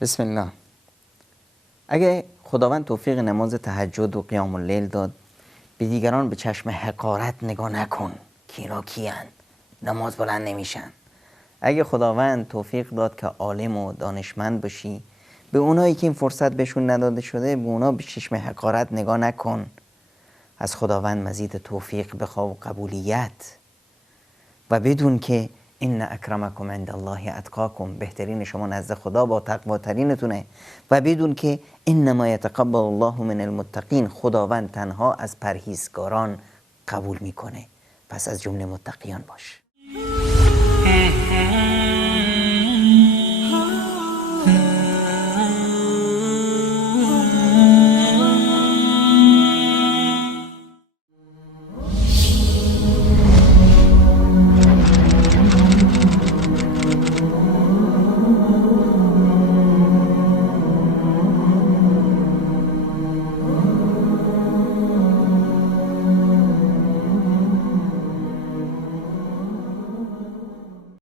بسم الله. اگه خداوند توفیق نماز تهجد و قیام اللیل داد، به دیگران به چشم حقارت نگاه نکن که اینا کیان، نماز بلند نمیشن. اگه خداوند توفیق داد که عالم و دانشمند باشی، به اونایی که این فرصت بهشون نداده شده به اونا به چشم حقارت نگاه نکن. از خداوند مزید توفیق بخواه و قبولیت، و بدون که ان اکرمکم عند الله اتقاکم، بهترین شما نزد خدا با تقواترینتونه، و بدون که انما یتقبل الله من المتقین، خداوند تنها از پرهیزگاران قبول میکنه، پس از جمله متقیان باش.